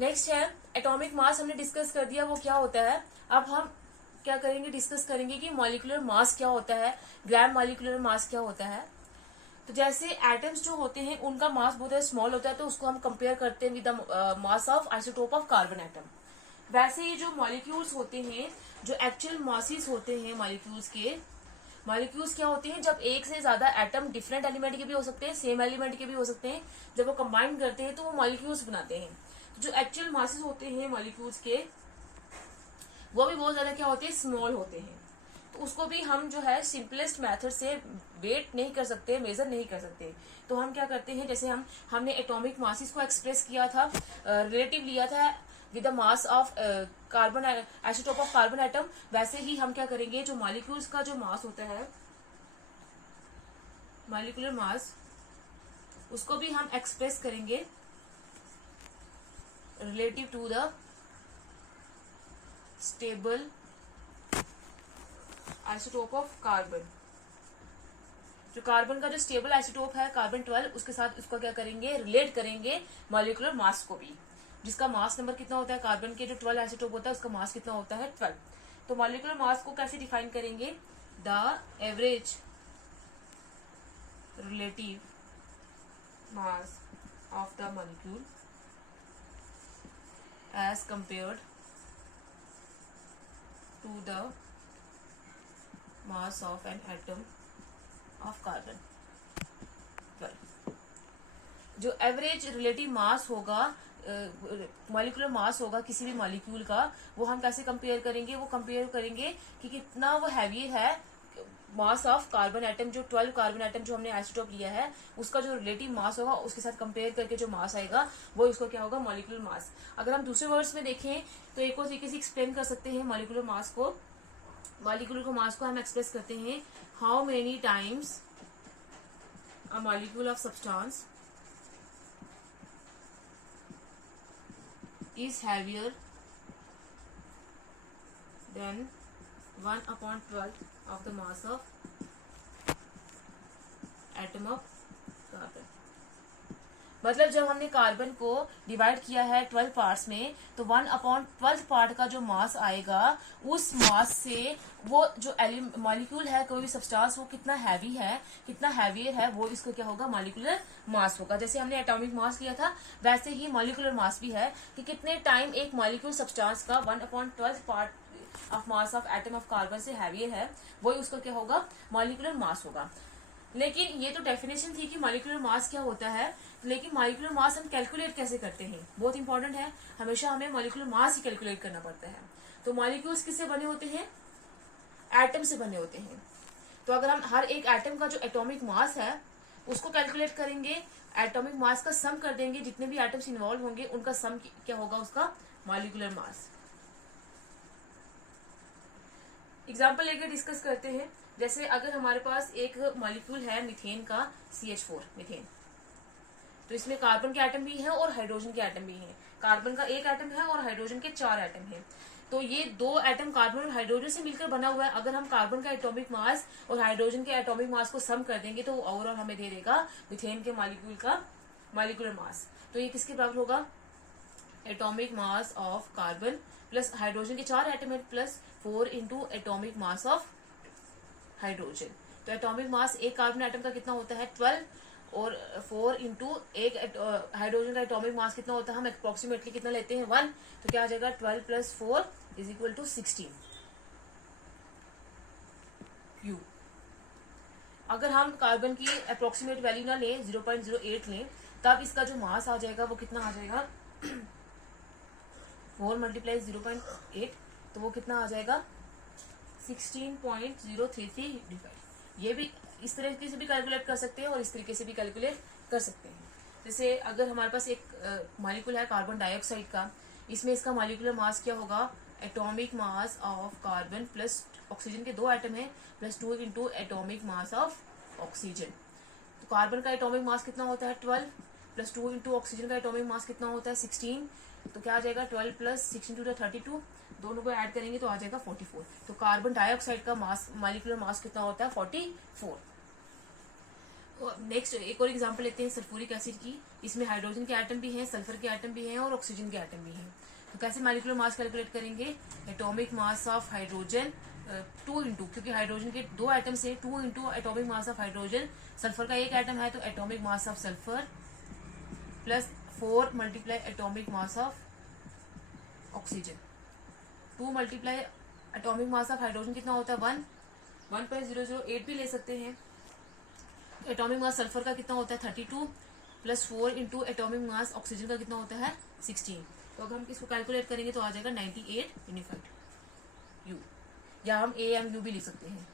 Next है atomic mass, हमने discuss कर दिया वो क्या होता है। अब हम क्या करेंगे, डिस्कस करेंगे कि मॉलिक्यूलर मास क्या होता है, ग्राम मॉलिक्यूलर मास क्या होता है। तो जैसे एटम्स जो होते हैं उनका मास बहुत स्मॉल होता है, तो उसको हम कंपेयर करते हैं with the mass of isotope of carbon atom. वैसे ही जो मॉलिक्यूल्स होते हैं, जो एक्चुअल मासेस होते हैं मॉलिक्यूल्स के, मॉलिक्यूल्स क्या होते हैं, जब एक से ज्यादा एटम डिफरेंट एलिमेंट के भी हो सकते हैं, सेम एलिमेंट के भी हो सकते हैं, जब वो कंबाइन करते हैं तो वो मॉलिक्यूल्स बनाते हैं। तो जो एक्चुअल मासेस होते हैं मॉलिक्यूल्स के, वो भी बहुत ज्यादा क्या होते हैं, स्मॉल होते हैं। तो उसको भी हम जो है सिंपलेस्ट मेथड से वेट नहीं कर सकते, मेजर नहीं कर सकते। तो हम क्या करते हैं, जैसे हमने एटॉमिक मासेस को एक्सप्रेस किया था, रिलेटिव लिया था with the mass of carbon isotope of carbon atom, वैसे ही हम क्या करेंगे, जो मॉलिक्यूल्स का जो मास होता है, मॉलिक्यूलर मास, उसको भी हम एक्सप्रेस करेंगे relative to the stable isotope of carbon. जो कार्बन का जो स्टेबल आइसोटोप है कार्बन 12, उसके साथ उसको क्या करेंगे, रिलेट करेंगे मॉलिक्यूलर मास को भी, जिसका मास नंबर कितना होता है, कार्बन के जो 12 आइसोटोप होता है उसका मास कितना होता है, 12। तो मॉलिक्यूलर मास को कैसे डिफाइन करेंगे, the average relative mass of the molecule as compared to the mass of an atom of carbon 12। जो एवरेज रिलेटिव मास होगा, मॉलिक्यूलर मास होगा किसी भी मॉलिक्यूल का, वो हम कैसे कंपेयर करेंगे, वो कंपेयर करेंगे कि कितना वो हैवी है मास ऑफ कार्बन एटम, जो 12 कार्बन एटम जो हमने आइसोटोप लिया है उसका जो रिलेटिव मास होगा उसके साथ कंपेयर करके जो मास आएगा वो इसको क्या होगा, मॉलिक्यूलर मास। अगर हम दूसरे वर्ड्स में देखें तो एक और तरीके से एक्सप्लेन कर सकते हैं मॉलिक्यूलर मास को। मॉलिक्यूलर मास को हम एक्सप्रेस करते हैं, how many times a molecule of substance is heavier than 1/12 of the mass of atom of carbon। मतलब जब हमने कार्बन को डिवाइड किया है 12 पार्ट्स में, तो 1/12 पार्ट का जो मास आएगा, उस मास से वो जो मॉलिक्यूल है, कोई भी सब्सटेंस, वो कितना हैवी है, कितना हैवियर है, वो इसको क्या होगा, मॉलिक्यूलर मास होगा। जैसे हमने एटॉमिक मास लिया था, वैसे ही मॉलिक्यूलर मास भी है कि कितने टाइम एक मॉलिक्यूल सब्सटेंस का 1/12 part of mass of atom of carbon से हैवियर है, वही उसका क्या होगा, मॉलिक्यूलर मास होगा। लेकिन ये तो डेफिनेशन थी कि मॉलिक्यूलर मास क्या होता है, लेकिन मॉलिक्यूलर मास हम कैलकुलेट कैसे करते हैं, बहुत इंपॉर्टेंट है। हमेशा हमें मॉलिक्यूलर मास ही कैलकुलेट करना पड़ता है। तो मॉलिक्यूल्स किससे बने होते हैं, एटम से बने होते हैं। तो अगर हम हर एक एटम का जो एटॉमिक मास है उसको कैलकुलेट करेंगे, एटॉमिक मास का सम कर देंगे, जितने भी एटम्स इन्वॉल्व होंगे उनका सम क्या होगा, उसका मॉलिक्यूलर मास। एग्जाम्पल लेकर डिस्कस करते हैं। जैसे अगर हमारे पास एक मॉलिक्यूल है मीथेन का, CH4 मीथेन, तो इसमें कार्बन के एटम भी हैं और हाइड्रोजन के एटम भी हैं। कार्बन का एक एटम है और हाइड्रोजन के 4 एटम हैं। तो ये दो एटम कार्बन और हाइड्रोजन से मिलकर बना हुआ है। अगर हम कार्बन का एटॉमिक मास और हाइड्रोजन के एटॉमिक मास को सम कर देंगे तो ओवरऑल हमें दे देगा मीथेन के मॉलिक्यूल का मॉलिक्यूलर मास। तो ये किसके बराबर होगा, atomic mass of carbon plus hydrogen के 4 atom plus 4 into atomic mass of hydrogen. तो एटॉमिक मास एक कार्बन एटम का कितना होता है, 12, और 4 इंटू एक हाइड्रोजन का एटॉमिक मास कितना होता है, हम अप्रोक्सीमेटली कितना लेते हैं, 1। तो क्या आ जाएगा, 12 + 4 = 16 U। अगर हम कार्बन की अप्रोक्सीमेट वैल्यू ना लें, 0.08 लें, तब इसका जो मास आ जाएगा वो कितना आ जाएगा, 4 × 0.8, तो वो कितना आ जाएगा, 16.033। ये भी इस तरीके से भी कैलकुलेट कर सकते हैं और इस तरीके से भी कैलकुलेट कर सकते हैं। जैसे अगर हमारे पास एक मॉलिक्यूल है कार्बन डाइऑक्साइड का, इसमें इसका मॉलिक्यूलर मास क्या होगा, atomic mass of carbon plus oxygen के 2 एटम है plus 2 into atomic mass of oxygen. तो कार्बन का एटॉमिक मास कितना होता है, 12, प्लस 2 इंटू ऑक्सीजन का एटॉमिक मास कितना होता है, 16। तो क्या आ जाएगा, 12 + 6 × 32, दोनों को ऐड करेंगे तो आ जाएगा 44। तो कार्बन डाइऑक्साइड का मास, मॉलिक्यूलर मास कितना होता है, 44। नेक्स्ट एक और एग्जांपल लेते हैं सल्फ्यूरिक एसिड की। इसमें हाइड्रोजन के एटम भी हैं, सल्फर के एटम भी हैं और ऑक्सीजन के एटम भी हैं। तो कैसे मॉलिक्यूलर मास कैलकुलेट करेंगे? Atomic mass of hydrogen 2 into, क्योंकि हाइड्रोजन के 2 एटम से 2 into atomic mass of hydrogen, sulphur का 1 एटम है तो atomic mass of sulphur plus 4 multiply atomic mass of oxygen. 2 multiply atomic mass of hydrogen कितना होता है 1.008 भी ले सकते हैं। एटॉमिक मास सल्फर का कितना होता है 32 plus 4 into atomic mass oxygen का कितना होता है 16। तो अगर हम इसको कैलकुलेट करेंगे तो आ जाएगा 98 यूनिफाइड यू, या हम AMU भी लिख सकते हैं।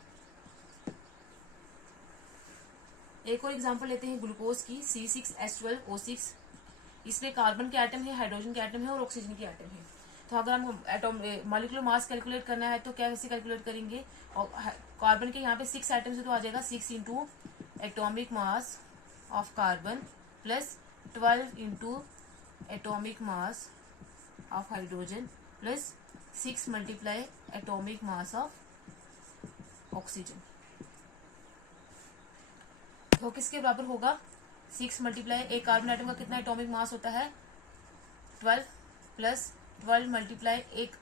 एक और एग्जांपल लेते हैं ग्लूकोज की, C6H12O6। इसमें कार्बन के एटम है, हाइड्रोजन के एटम है और ऑक्सीजन के एटम है। तो अगर हम मॉलिक्यूलर मास कैलकुलेट करना है तो क्या कैसे कैलकुलेट करेंगे? और कार्बन के यहाँ पे 6 एटम से तो आ जाएगा 6 into atomic mass of carbon plus 12 into atomic mass of hydrogen plus 6 multiply atomic mass of oxygen. तो किसके बराबर होगा? 6 मल्टीप्लाई, एक कार्बन एटम का कितना एटॉमिक मास होता है 12 प्लस 12 मल्टीप्लाई एक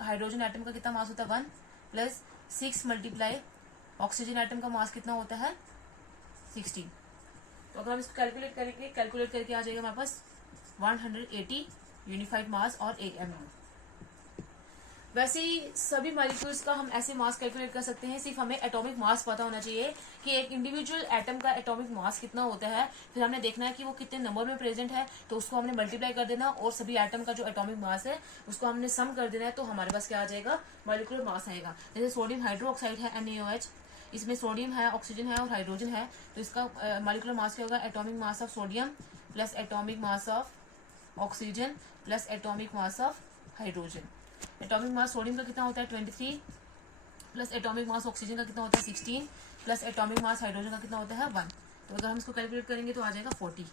हाइड्रोजन एटम का कितना मास होता है 1 प्लस 6 मल्टीप्लाई ऑक्सीजन एटम का मास कितना होता है 16। तो अगर हम इसको कैलकुलेट करेंगे, कैलकुलेट करके आ जाएगा हमारे पास 180 यूनिफाइड मास और AMU। वैसे ही सभी मॉलिक्यूल्स का हम ऐसे मास कैलकुलेट कर सकते हैं, सिर्फ हमें एटॉमिक मास पता होना चाहिए कि एक इंडिविजुअल एटम का एटॉमिक मास कितना होता है। फिर हमने देखना है कि वो कितने नंबर में प्रेजेंट है, तो उसको हमने मल्टीप्लाई कर देना और सभी एटम का जो एटॉमिक मास है उसको हमने सम कर देना है, तो हमारे पास क्या आ जाएगा? मॉलिक्यूलर मास आएगा। जैसे सोडियम हाइड्रोक्साइड है NaOH, इसमें सोडियम है, ऑक्सीजन है और हाइड्रोजन है, तो इसका मॉलिक्यूलर मास क्या होगा? Atomic mass of sodium plus atomic mass of oxygen plus atomic mass of hydrogen. Atomic mass sodium का कितना होता है 23 प्लस एटॉमिक मास ऑक्सीजन का कितना होता है 16 प्लस एटॉमिक मास हाइड्रोजन का कितना होता है 1। तो अगर हम इसको कैलकुलेट करेंगे तो आ जाएगा 40।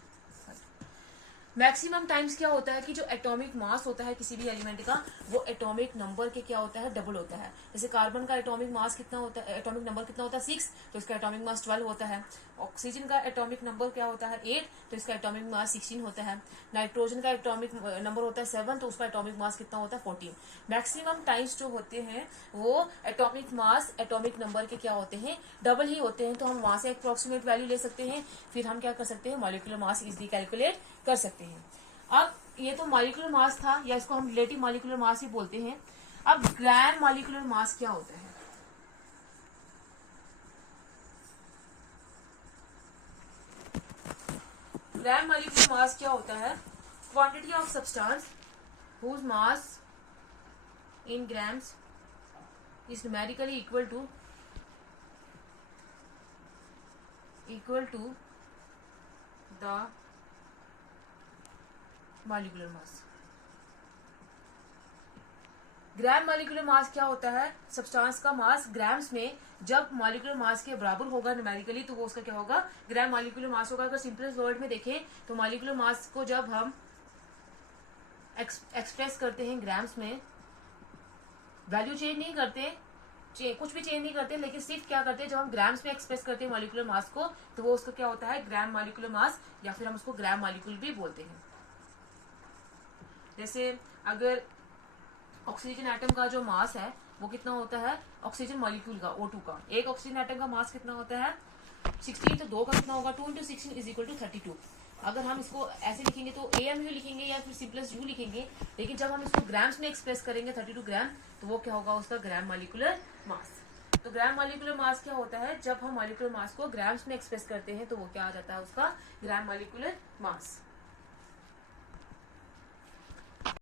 मैक्सिमम टाइम्स क्या होता है कि जो एटॉमिक मास होता है किसी भी एलिमेंट का, वो एटॉमिक नंबर के क्या होता है डबल होता है। जैसे कार्बन का एटॉमिक मास कितना होता है, एटॉमिक नंबर कितना होता है 6, तो इसका एटॉमिक मास 12 होता है। ऑक्सीजन का एटॉमिक नंबर क्या होता है 8, तो इसका एटॉमिक मास 16 होता है। नाइट्रोजन का एटॉमिक नंबर होता है 7, तो उसका एटॉमिक मास कितना होता है 14। मैक्सिमम टाइम्स जो होते हैं वो एटॉमिक मास एटॉमिक नंबर के क्या होते हैं डबल ही होते हैं। तो हम वहां से अप्रोक्सीमेट वैल्यू ले सकते हैं, फिर हम क्या कर सकते हैं मॉलिक्यूलर मास इजीली कैलकुलेट कर सकते हैं। अब ये तो मॉलिक्यूलर मास था, या इसको हम रिलेटिव मॉलिक्यूलर मास ही बोलते हैं। अब ग्राम मॉलिक्यूलर मास क्या होता है? ग्राम मॉलिक्यूलर मास क्या होता है? Quantity of substance whose mass in grams is numerically equal to the molecular mass. Gram molecular mass क्या होता है? सब्सटेंस का मास ग्राम्स में जब मॉलिक्यूलर मास के बराबर होगा न्यूमेरिकली, तो वो उसका क्या होगा ग्राम मॉलिक्यूलर मास होगा। अगर सिंपलेस्ट वर्ड में देखें तो मॉलिक्यूलर मास को जब हम एक्सप्रेस करते हैं ग्राम्स में, वैल्यू चेंज नहीं करते, कुछ भी चेंज नहीं करते, लेकिन सिर्फ क्या करते हैं जब हम ग्राम्स में एक्सप्रेस करते हैं मॉलिक्यूलर मास को, तो वो उसका क्या होता है ग्राम मॉलिक्यूलर मास, या फिर हम उसको ग्राम मॉलिक्यूल भी बोलते हैं। जैसे अगर ऑक्सीजन एटम का जो मास है वो कितना होता है ऑक्सीजन मॉलिक्यूल का O2 का, एक ऑक्सीजन एटम का मास कितना होता है 16, तो 2 का कितना होगा 2 × 16 इज इक्वल टू 32। अगर हम इसको ऐसे लिखेंगे तो AMU लिखेंगे या फिर सिंपलेस्ट U लिखेंगे, लेकिन जब हम इसको ग्राम्स में एक्सप्रेस करेंगे 32 ग्राम, तो वो क्या होगा उसका ग्राम मॉलिक्यूलर मास। तो ग्राम मॉलिक्यूलर मास क्या होता है? जब हम मॉलिक्यूलर मास को ग्राम्स में एक्सप्रेस करते हैं तो वो क्या आ जाता है उसका ग्राम मॉलिक्यूलर मास।